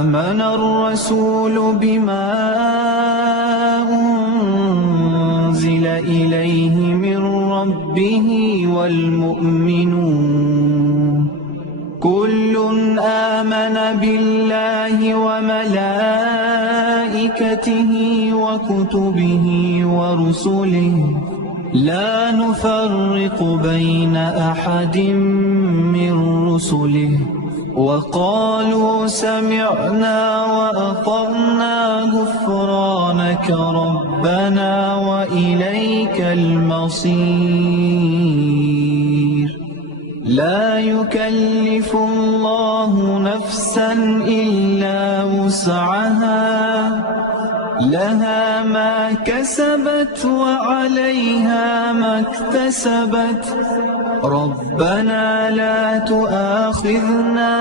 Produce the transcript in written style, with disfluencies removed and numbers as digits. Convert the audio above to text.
آمن الرسول بما أنزل إليه من ربه والمؤمنون كل آمن بالله وملائكته وكتبه ورسله لا نفرق بين أحد من رسله وقالوا سمعنا وأطعنا غفرانك ربنا وإليك المصير لا يكلف الله نفسا إلا وسعها لها ما كسبت وعليها ما اكتسبت ربنا لا تؤاخذنا